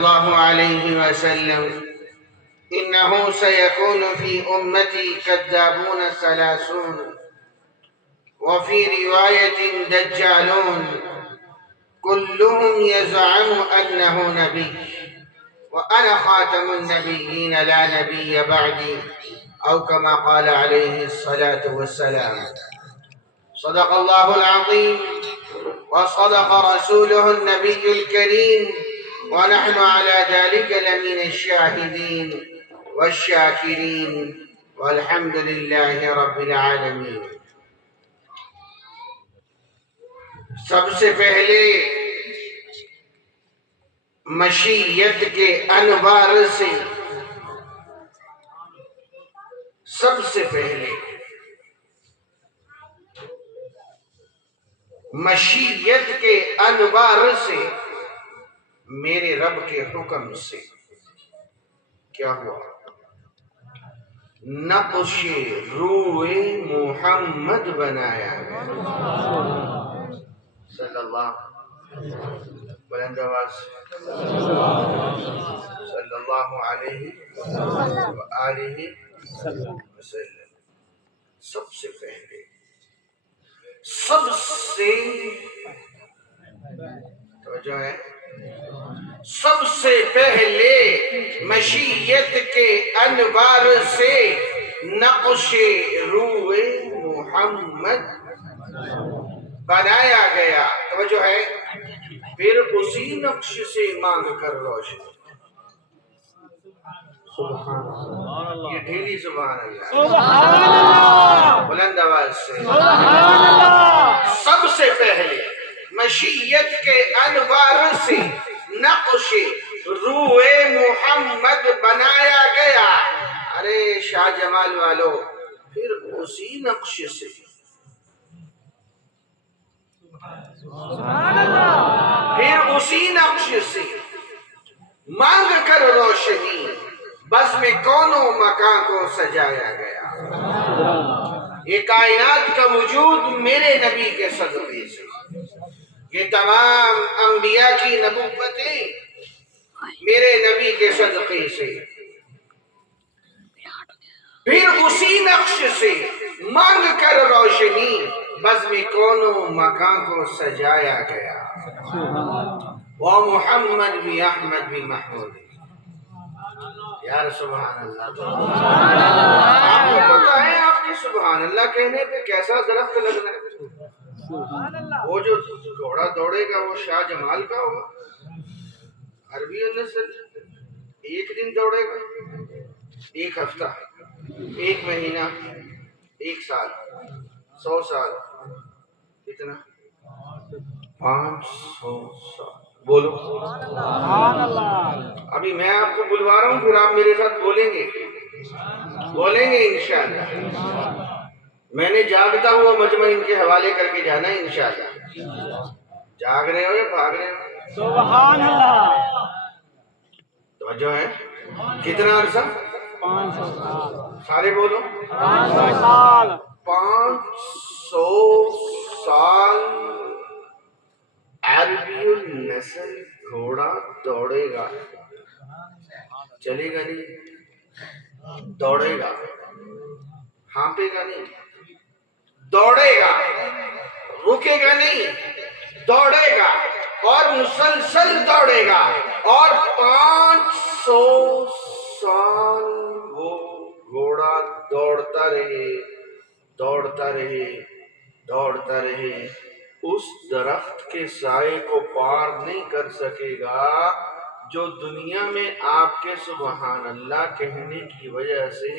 الله عليه وسلم إنه سيكون في أمتي كذابون ثلاثون وفي رواية دجالون كلهم يزعم أنه نبي وأنا خاتم النبيين لا نبي بعدي أو كما قال عليه الصلاة والسلام. صدق الله العظيم وصدق رسوله النبي الكريم ونحن على ذلك لمن الشاهدين والشاكرين والحمد لله رب العالمين. سب سے پہلے مشیت کے انوار سے سب سے پہلے مشیت کے انوار سے میرے رب کے حکم سے کیا ہوا؟ نقش روح محمد بنایا گیا صلی اللہ بلند آواز صلی اللہ علیہ وآلہ وسلم. سب سے پہلے سب سے توجہ ہے سب سے پہلے مشیت کے انوار سے نقش روح محمد بنایا گیا. توجہ ہے پھر اسی نقش سے مانگ کر روشن. یہ ڈھیلی سبحان اللہ بلند آواز سے سب سے پہلے مشیت کے انوار سے نقش روح محمد بنایا گیا. ارے شاہ جمال والو پھر اسی نقش سے مانگ کر روشنی بزم کون و مکان کو سجایا گیا. یہ کائنات کا وجود میرے نبی کے صدقے سے، یہ تمام انبیاء کی نبوتیں میرے نبی کے صدقے سے، پھر اسی نقش سے مانگ کر روشنی بزم کون و مکان کو سجایا گیا. وہ محمد بھی احمد بھی محمود. یار سبحان اللہ. آپ کو پتا ہے آپ کی سبحان اللہ کہنے پہ کیسا درخت لگ رہا ہے؟ وہ جو گھوڑا دوڑے گا وہ شاہ جمال کا ہوگا. عربی نسل ایک دن دوڑے گا، ایک ہفتہ، ایک مہینہ، ایک سال، 100 سال، کتنا؟ 500 سال. بولو سبحان اللہ. ابھی میں آپ کو بلوا رہا ہوں، پھر آپ میرے ساتھ بولیں گے انشاءاللہ. میں نے جاگتا ہوا مجمع ان کے حوالے کر کے جانا ہے انشاءاللہ. جاگ رہے ہو یا بھاگ رہے ہو؟ سبحان اللہ. توجہ ہے. کتنا عرصہ؟ 500 سال. سارے بولو 500 سال. 500 سال عربی النسل گھوڑا دوڑے گا، چلے گا نہیں، دوڑے گا، ہانپے گا نہیں، دوڑے گا، رکے گا نہیں، دوڑے گا اور مسلسل دوڑے گا. اور 500 سال وہ گھوڑا دوڑتا رہے، دوڑتا رہے، دوڑتا رہے. اس درخت کے سائے کو پار نہیں کر سکے گا جو دنیا میں آپ کے سبحان اللہ کہنے کی وجہ سے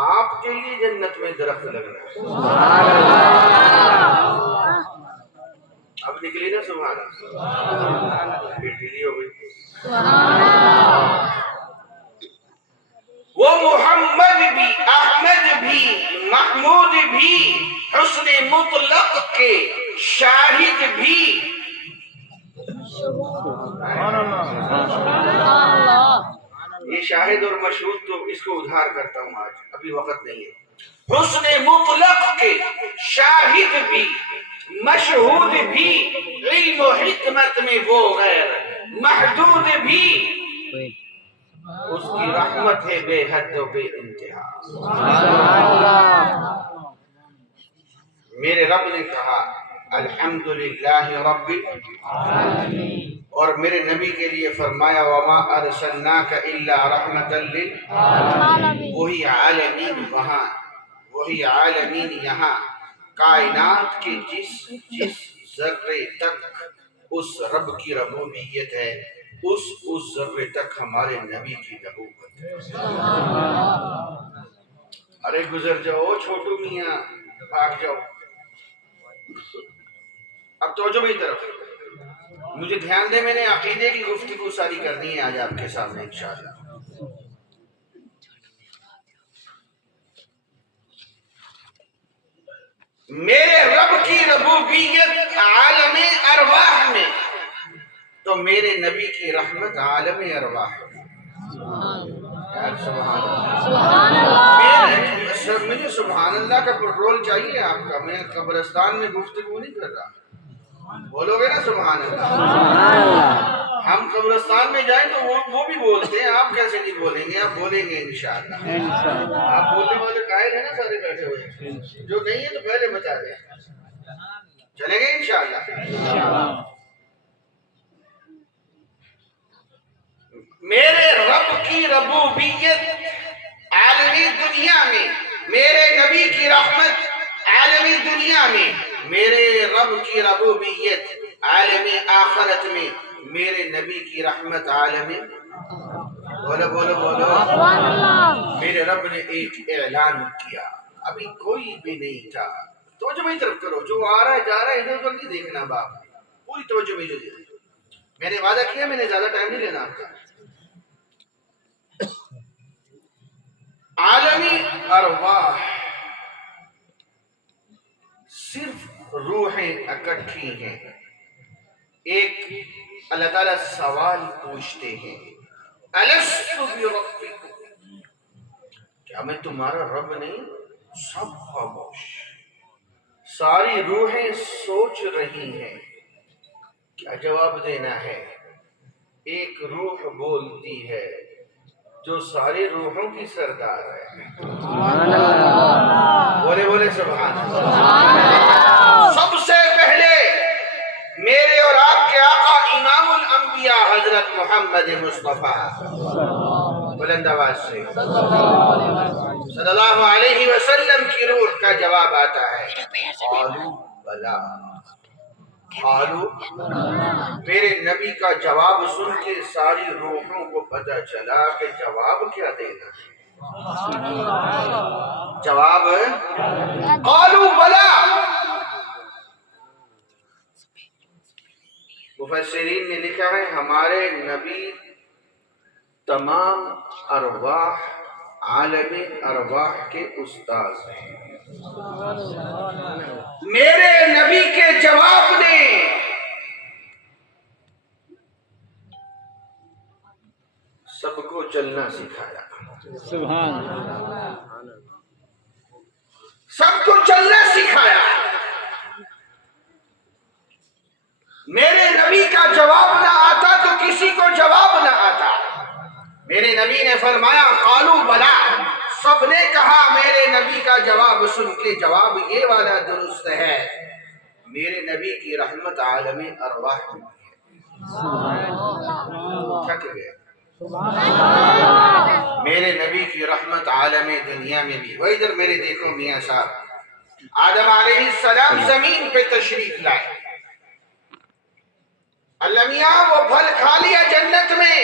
آپ کے لیے جنت میں درخت لگ رہا ہے. اب نکلی نا سبحان اللہ، ڈھیلی ہو گئی. وہ محمد بھی، احمد بھی، محمود بھی، حسن مطلق کے شاہد بھی. یہ شاہد اور مشہود تو اس کو ادھار کرتا ہوں آج، ابھی وقت نہیں ہے. حسن مطلق کے شاہد بھی، مشہود بھی، علم و حکمت میں وہ غیر محدود بھی اس کی رحمت ہے بے حد و بے انتہا۔ میرے رب نے کہا الحمدللہ رب اور میرے نبی کے لیے فرمایا وما ارسلناک الا رحمتا للعالمین۔ وہی عالمین وہاں، وہی عالمین یہاں، کائنات کے جس ذرے تک اس رب کی ربوبیت ہے، اس ذرے تک ہمارے نبی کی نبوت ہے۔ ارے گزر جاؤ چھوٹو میاں، بھاگ جاؤ۔ اب توجہ میری طرف، مجھے دھیان دے، میں نے عقیدے کی گفتگو ساری کرنی ہے آج آپ کے سامنے انشاءاللہ۔ میرے رب کی ربوبیت عالم ارواح میں، تو میرے نبی کی رحمت عالم ارواح میں۔ یار سبحان اللہ، مجھے سبحان اللہ کا پٹرول چاہیے آپ کا، میں قبرستان میں گفتگو نہیں کر رہا۔ بولو گے نا سبحان اللہ؟ ہم قبرستان میں جائیں تو وہ بھی بولتے ہیں، آپ کیسے نہیں بولیں گے؟ آپ بولیں گے انشاءاللہ۔ آپ بولنے والے قائل ہیں نا سارے بیٹھے ہوئے، جو نہیں ہے تو پہلے بتا دیں، چلیں گے انشاءاللہ۔ میرے رب کی ربوبیت عالمی دنیا میں، میرے نبی کی رحمت عالمی دنیا میں، میرے رب کی ربوبیت عالمی آخرت میں، میرے نبی کی رحمت عالمی، بولو بولو بولو۔ میرے رب نے ایک اعلان کیا، ابھی کوئی بھی نہیں تھا۔ توجہ میری طرف کرو، جو آ رہا ہے جا رہا ہے ادھر ادھر نہیں دیکھنا باپ، پوری توجہ میری طرف۔ میں نے وعدہ کیا، میں نے زیادہ ٹائم نہیں لینا آپ کا۔ عالمی ارواح صرف روحیں اکٹھی ہیں، ایک اللہ تعالیٰ سوال پوچھتے ہیں الست بربکم، کیا میں تمہارا رب نہیں؟ سب خاموش، ساری روحیں سوچ رہی ہیں کیا جواب دینا ہے۔ ایک روح بولتی ہے جو ساری روحوں کی سردار ہے، بولے بولے سبحان اللہ۔ سب سے پہلے میرے اور آپ کے آقا امام الانبیاء حضرت محمد مصطفیٰ بلند آواز سے صلی اللہ علیہ وسلم کی روح کا جواب آتا ہے قالوا بلا، قالوا، میرے نبی کا جواب سن کے ساری روحوں کو پتہ چلا کہ جواب کیا دینا ہے۔ جواب قالوا بلا۔ مفسرین نے لکھا ہے ہمارے نبی تمام ارواح، عالم ارواح کے استاذ ہیں۔ میرے نبی کے جواب نے سب کو چلنا سکھایا، سبحان اللہ، سب کو چلنا سکھایا۔ میرے نبی کا جواب نہ آتا تو کسی کو جواب نہ آتا۔ میرے نبی نے فرمایا قالوا بلا، سب نے کہا میرے نبی کا جواب سن کے جواب یہ والا درست ہے، میرے نبی کی رحمت عالم ارواح میں ہے۔ تھک گئے، میرے نبی کی رحمت عالم دنیا میں بھی۔ وہ ادھر میرے دیکھو میاں صاحب، آدم علیہ السلام زمین پہ تشریف لائے، اللہ میاں وہ پھل کھا لیا جنت میں،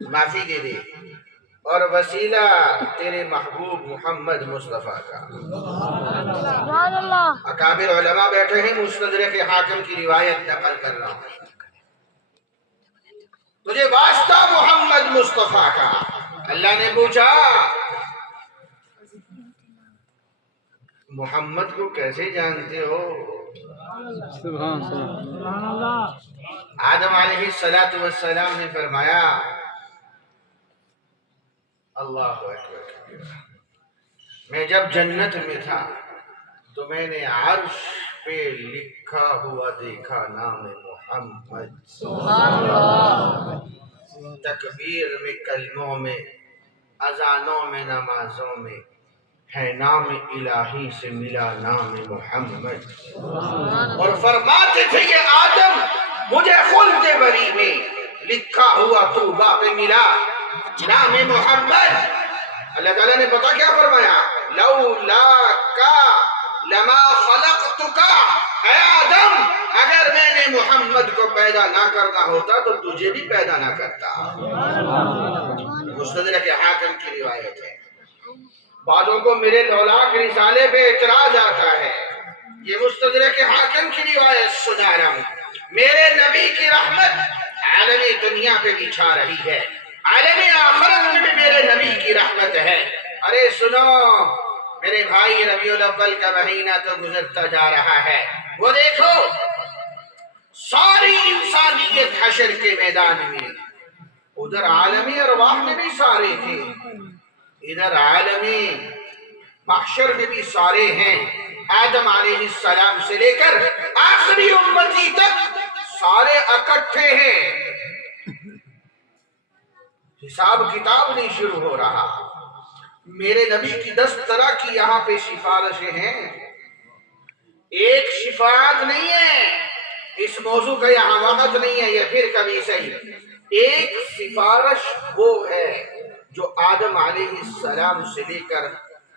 معافی دے دے، اور وسیلہ تیرے محبوب محمد مصطفیٰ کا۔ اکابر علماء بیٹھے ہیں، مستدرک حاکم کی روایت نقل کر رہا ہوں، تجھے واسطہ محمد مصطفیٰ کا۔ اللہ نے پوچھا محمد کو کیسے جانتے ہو؟ سبحان اللہ۔ آدم علیہ السلام نے فرمایا اللہ اکبر، میں جب جنت میں تھا تو میں نے عرش پہ لکھا ہوا دیکھا نام محمد، سبحان اللہ، تکبیر میں، کلموں میں، اذانوں میں، نمازوں میں ہے نام الہی سے ملا نام محمد۔ اور فرماتے تھے یہ آدم مجھے خلد بری میں لکھا ہوا طوبہ پہ ملا نام محمد۔ اللہ تعالیٰ نے پتا کیا فرمایا؟ لولا کا لما خلقتک، اے آدم اگر میں نے محمد کو پیدا نہ کرنا ہوتا تو تجھے بھی پیدا نہ کرتا۔ مستدرک حاکم کی روایت ہے۔ بعضوں کو میرے لولاک رسالے پہ اعتراض آتا ہے، یہ مستدرک حاکم کی روایت سنا رہا ہوں۔ میرے نبی کی رحمت عالمی دنیا پہ بھی چھا رہی ہے، عالمی آخرت میں بھی میرے نبی کی رحمت ہے۔ ارے سنو میرے بھائی، ربیع الاول کا مہینہ تو گزرتا جا رہا ہے، وہ دیکھو ساری انسانیت حشر کے میدان میں، ادھر عالمی ارواح میں بھی سارے تھے، ادھر عالمی محشر میں بھی سارے ہیں۔ آدم علیہ السلام سے لے کر آخری امتی تک سارے اکٹھے ہیں، حساب کتاب نہیں شروع ہو رہا۔ میرے نبی کی 10 طرح کی یہاں پہ سفارشیں ہیں، ایک شفاعت نہیں ہے، اس موضوع کا یہاں وقت نہیں ہے، یہ پھر کبھی صحیح۔ ایک سفارش وہ ہے جو آدم علیہ السلام سے لے کر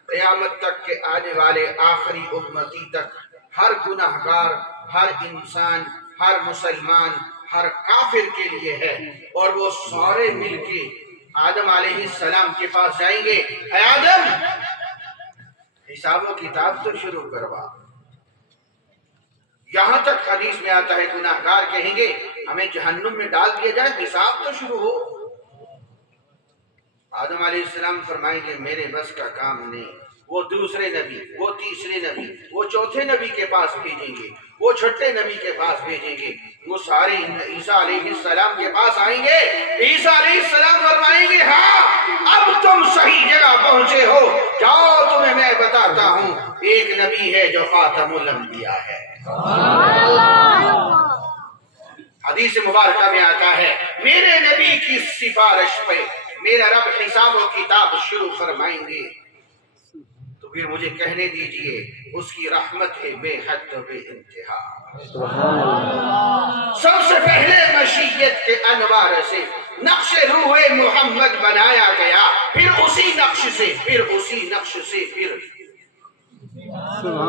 قیامت تک کے آنے والے آخری امتی تک ہر گناہگار، ہر انسان، ہر مسلمان، ہر کافر کے لیے ہے، اور وہ سارے مل کے آدم علیہ السلام کے پاس جائیں گے، اے آدم حساب و کتاب تو شروع کروا۔ یہاں تک حدیث میں آتا ہے گناہگار کہیں گے ہمیں جہنم میں ڈال دیا جائے، حساب تو شروع ہو۔ آدم علیہ السلام فرمائیں گے میرے بس کا کام نہیں، وہ دوسرے نبی، وہ تیسرے نبی، وہ چوتھے نبی کے پاس بھیجیں گے، وہ چھٹے نبی کے پاس بھیجیں گے، وہ سارے عیسیٰ علیہ السلام کے پاس آئیں گے۔ عیسیٰ علیہ السلام فرمائیں گے ہاں اب تم صحیح جگہ پہنچے ہو، جاؤ تمہیں میں بتاتا ہوں ایک نبی ہے جو خاتم الانبیاء ہے۔ حدیث مبارکہ میں آتا ہے میرے نبی کی سفارش پہ میرا رب حساب و کتاب شروع فرمائیں گے، تو پھر مجھے کہنے دیجئے اس کی رحمت ہے بے حد و بے انتہا۔ سب سے پہلے مشیت کے انوار سے نقش روح محمد بنایا گیا، پھر اسی نقش سے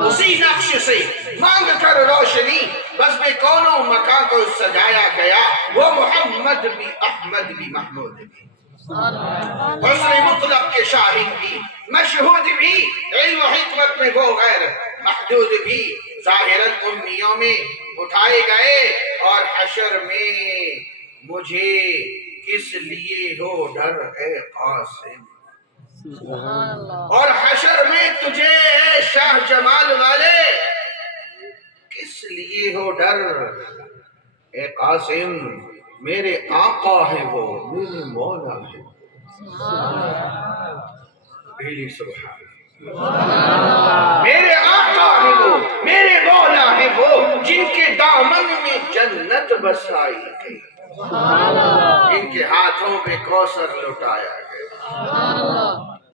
اسی نقش سے مانگ کر روشنی بزم کون و مکان کو سجایا گیا، وہ محمد بھی، احمد بھی، محمود بھی، حسن مطلق کے شاہد بھی، مشہود بھی، علم و حکمت میں وہ غیر محدود بھی، ظاہراً امیوں میں اٹھائے گئے، اور حشر میں مجھے کس لیے ہو ڈر اے قاسم، اور حشر میں تجھے شاہ جمال والے کس لیے ہو ڈر اے قاسم، میرے آقا ہے وہ، میرے مولا ہے، سبحان میرے آقا ہے وہ، میرے مولا ہے وہ، جن کے دامن میں جنت بسائی گئی، ان کے ہاتھوں پہ کوثر لٹایا گیا۔